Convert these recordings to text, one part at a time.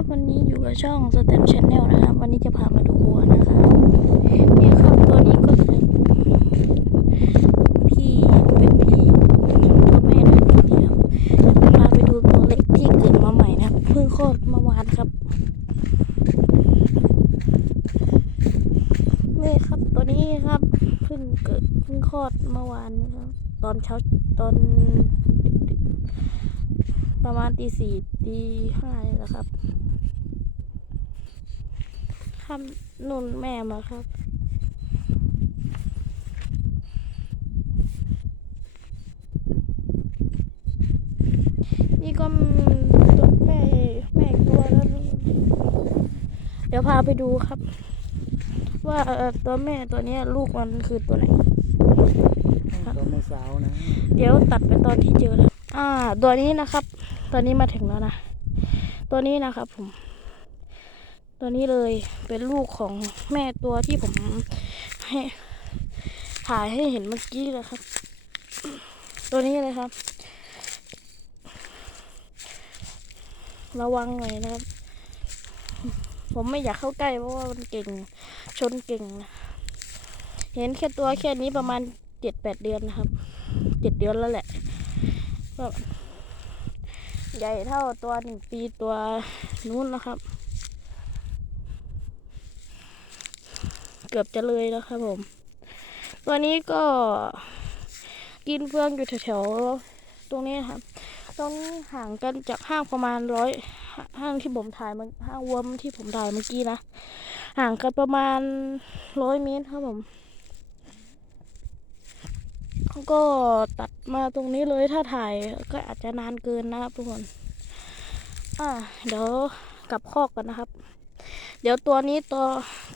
ับวันนี้อยู่กับช่องสเต็มชาแนลนะครับ วันนี้จะพามาดูวัวนะครับเนี่ยครับตัวนี้ก็คือพี่เป็นพี่ตัวแม่นะตัวนี้ครับพาไปดูตัวเล็กที่เกิดมาใหม่นะครับเพิ่งคลอดเมื่อวานครับนี่ครับตัวนี้ครับเพิ่งเกิดเพิ่งคลอดเมื่อวานนี้ครับตอนเช้าตอนประมาณตีสี่ตีห้าเลยนะครับ ข้ามนุ่นแม่มาครับ นี่ก็ตัวแม่แม่อีกตัวแล้วนะเดี๋ยวพาไปดูครับ ว่าเอ่อตัวแม่ตัวเนี้ยลูกมันคือตัวไหนตัวแม่สาวนะ เดี๋ยวตัดไปตอนที่เจอแล้วอ่า ตัวนี้นะครับ ตัวนี้มาถึงแล้วนะ ตัวนี้นะครับผม ตัวนี้เลยเป็นลูกของแม่ตัวที่ผมให้ถ่ายให้เห็นเมื่อกี้เลยครับ ตัวนี้เลยครับ ระวังหน่อยนะครับ ผมไม่อยากเข้าใกล้เพราะว่ามันเก่งชนเก่งนะเห็นแค่ตัวแค่นี้ประมาณเจ็ดแปดเดือนนะครับเจ็ดเดือนแล้วแหละก็ใหญ่เท่าตัวหนึ่งปีตัวนู้นนะครับ เกือบจะเลยแล้วครับผม ตัวนี้ก็กินเฟืองอยู่แถวๆตรงนี้ครับ ตรงนี้ห่างกันจากห้างประมาณร้อยห้างที่ผมถ่ายมันห้างวัวที่ผมถ่ายเมื่อกี้นะ ห่างกันประมาณร้อยเมตรครับผมเขาก็ตัดมาตรงนี้เลยถ้าถ่ายก็อาจจะนานเกินนะครับทุกคน อ่าเดี๋ยวกลับคอกกันนะครับ เดี๋ยวตัวนี้ตัว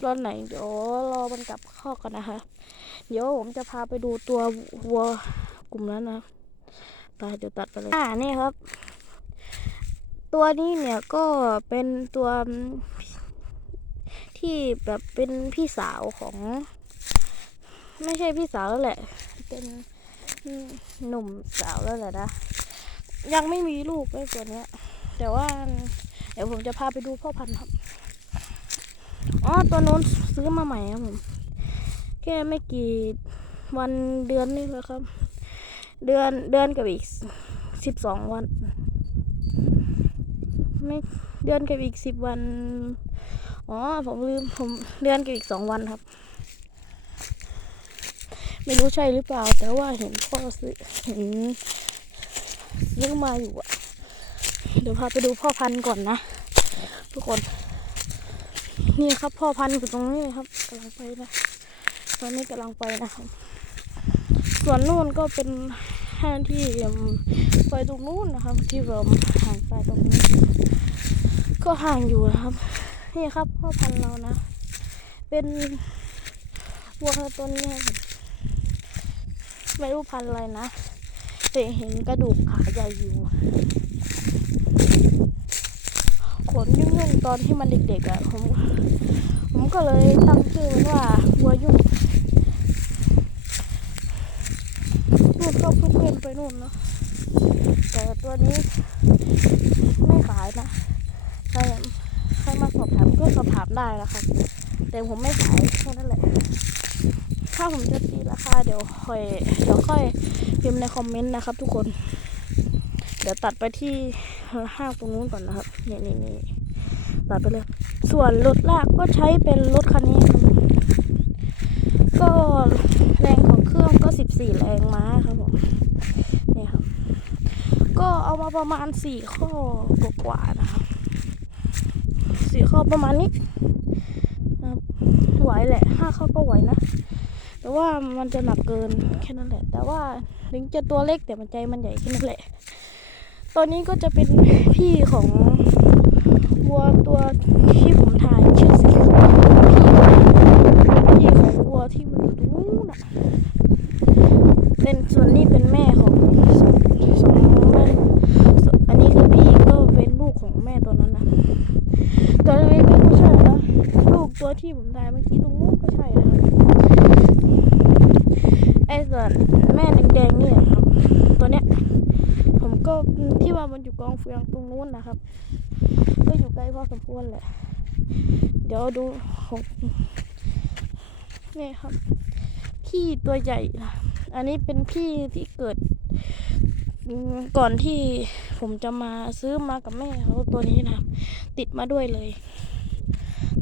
ตอนไหนเดี๋ยวรอมันกลับคอกกันนะคะ เดี๋ยวผมจะพาไปดูตัววัวกลุ่มนั้นนะไปเดี๋ยวตัดไปเลย อ่านี่ครับ ตัวนี้เนี่ยก็เป็นตัวที่แบบเป็นพี่สาวของ ไม่ใช่พี่สาวแล้วแหละ เป็นหนุ่มสาวแล้วแหละนะ ยังไม่มีลูกเลยตัวเนี้ย แต่ว่า เดี๋ยวผมจะพาไปดูพ่อพันธุ์ครับ อ๋อตัวโน้นซื้อมาใหม่ครับผมแค่ไม่กี่วันเดือนนี่เลยครับ เดือนเดือนกับอีกสิบสองวัน ไม่เดือนกับอีกสิบวัน อ๋อผมลืมผมเดือนกับอีกสองวันครับ ไม่รู้ใช่หรือเปล่า แต่ว่าเห็นพ่อซื้อเห็นซื้อมาอยู่อะเดี๋ยวพาไปดูพ่อพันธุ์ก่อนนะ ทุกคน นี่ครับพ่อพันธุ์อยู่ตรงนี้ครับกำลังไปนะตอนนี้กำลังไปนะครับ ส่วนนู่นก็เป็นห้างที่ไปตรงนู้นนะครับ ที่เราห่างไปตรงนี้ ก็ห่างอยู่นะครับ นี่ครับพ่อพันธุ์เรานะ เป็นวัวตัวนี้ไม่รู้พันธุ์อะไรนะแต่เห็นกระดูกขาใหญ่อยู่ นยุ่งๆตอนที่มันเด็กๆอะ่ะผมผมก็เลยตั้งชื่อมันว่าวัวยุ่งนู่นก็เพื่อนไปนู่นเนาะแต่ตัวนี้ไม่ขายนะใครใครมาสอบถามก็สอบถามได้นะครับ แต่ผมไม่ขายแค่นั้นแหละถ้าผมจะตีราคาเดี๋ยวค่อยเดี๋ยวค่อยพิมพ์ในคอมเมนต์นะครับทุกคน เดี๋ยวตัดไปที่ห้างตรงนู้นก่อนนะครับนี่นี่นี่ตัดไปเลย ส่วนรถลากก็ใช้เป็นรถคันนี้ ก็แรงของเครื่องก็ 14 แรงม้าครับผมนี่ครับ ก็เอามาประมาณ 4 ข้อกว่าๆนะครับสี่ข้อประมาณนี้ไหวแหละห้าข้อก็ไหวนะแต่ว่ามันจะหนักเกินแค่นั้นแหละ แต่ว่าถึงจะตัวเล็กแต่มันใจมันใหญ่แค่นั้นแหละ ตัวนี้ก็จะเป็นพี่ของวัวตัวที่ผมถ่ายชื่อสิพี่ของวัวที่มันอยู่ตรงนู้นนะเป็นส่วนนี้เป็นแม่ของสองสองแม่อันนี้คือพี่ก็เป็นลูกของแม่ตัวนั้นนะตัวเล็กๆก็ใช่นะลูกตัวที่ผมถ่ายเมื่อกี้ตรงนู้นก็ใช่นะครับไอ้ส่วนแม่แดงๆนี่ครับตัวเนี้ย ก็ที่ว่ามันอยู่กองเฟืองตรงนู้นนะครับ ก็อยู่ไกล้พอสมควรแหละ เดี๋ยวดูของนี่ครับ พี่ตัวใหญ่ อันนี้เป็นพี่ที่เกิด ก่อนที่ผมจะมาซื้อมากับแม่เขาตัวนี้นะติดมาด้วยเลย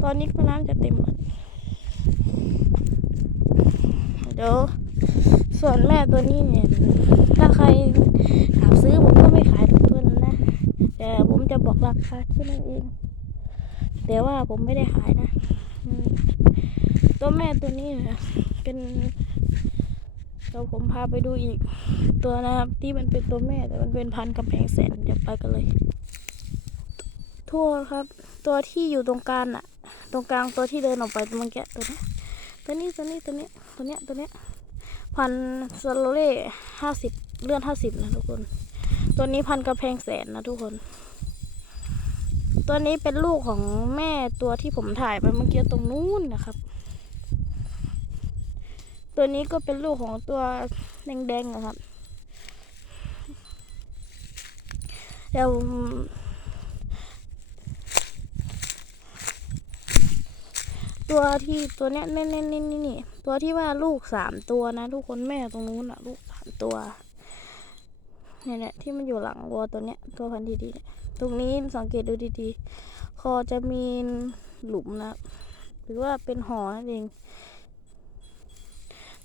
ตอนนี้ก็น้ำจะเต็มเดี๋ยว ส่วนแม่ตัวนี้เนี่ย ถ้าใครถามซื้อผมก็ไม่ขายทุกคนนะ แต่ผมจะบอกราคาแค่นั้นเอง แต่ว่าผมไม่ได้ขายนะ ตัวแม่ตัวนี้นะเป็นเดี๋ยวผมพาไปดูอีกตัวนะครับที่มันเป็นตัวแม่แต่มันเป็นพันธุ์กำแพงแสนเดี๋ยวไปกันเลยทั่วครับ ตัวที่อยู่ตรงกลางอะตรงกลางตัวที่เดินออกไปเมื่อกี้ตัวนี้ตัวนี้ตัวนี้ตัวนี้ตัวเนี้ยตัวเนี้ย พันสโลเล่ห้าสิบเลื่อนห้าสิบนะทุกคน ตัวนี้พันกระแพงแสนนะทุกคน ตัวนี้เป็นลูกของแม่ตัวที่ผมถ่ายไปเมื่อกี้ตรงนู้นนะครับ ตัวนี้ก็เป็นลูกของตัวแดงๆนะครับเดี๋ยวตัวที่ตัวเนี้ยเน่นี่นี่นี่ ตัวที่ว่าลูกสามตัวนะ ทุกคนแม่ตรงนู้นอะลูกสามตัวเนี่ยเนี่ยที่มันอยู่หลังวัวตัวเนี้ยตัวพันธุ์ดีๆเนี่ยตรงนี้สังเกตดูดีๆ คอจะมีหลุมนะ หรือว่าเป็นหอนั่นเอง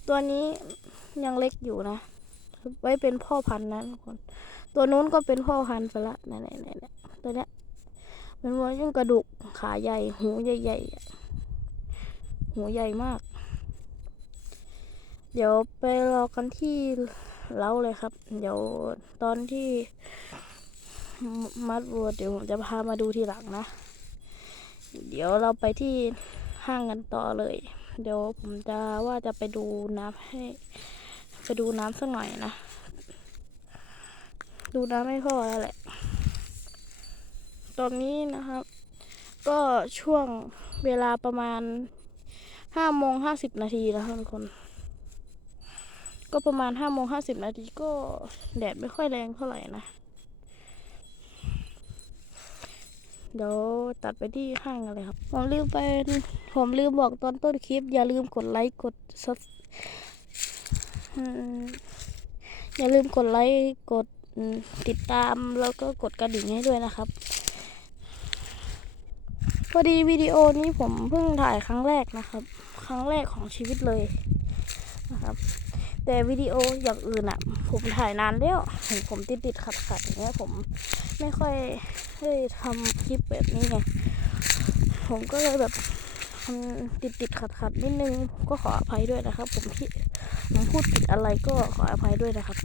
ตัวนี้ยังเล็กอยู่นะ ไว้เป็นพ่อพันธุ์นะทุกคน ตัวนู้นก็เป็นพ่อพันธุ์ไปละไหนไหนไหนไหนตัวเนี้ยเป็นวัวยุ่งกระดูกขาใหญ่ หูใหญ่ๆหูใหญ่มาก เดี๋ยวไปรอกันที่เล้าเลยครับ เดี๋ยวตอนที่มัดวัวเดี๋ยวผมจะพามาดูทีหลังนะ เดี๋ยวเราไปที่ห้างกันต่อเลย เดี๋ยวผมจะว่าจะไปดูน้ำให้ ไปดูน้ำสักหน่อยนะ ดูน้ำให้พ่อแล้วแหละ ตอนนี้นะครับ ก็ช่วงเวลาประมาณห้าโมงห้าสิบนาทีแล้วทุกคน ก็ประมาณห้าโมงห้าสิบนาทีก็แดดไม่ค่อยแรงเท่าไหร่นะ เดี๋ยวตัดไปที่ห้างกันเลยครับ ผมลืมไปผมลืมบอกตอนต้นคลิป อย่าลืมกดไลค์กดซับอย่าลืมกดไลค์กดติดตามแล้วก็กดกระดิ่งให้ด้วยนะครับ พอดีวิดีโอนี้ผมเพิ่งถ่ายครั้งแรกนะครับ ครั้งแรกของชีวิตเลยนะครับ แต่วิดีโออย่างอื่นอะผมถ่ายนานแล้วเห็นผมติดติดขัดขัดอย่างเงี้ยผมไม่ค่อยได้ทำคลิปแบบนี้ไงผมก็เลยแบบติดติดขัดขัดนิดนึงก็ขออภัยด้วยนะครับ ผมที่ผมพูดผิดอะไรก็ขออภัยด้วยนะครับ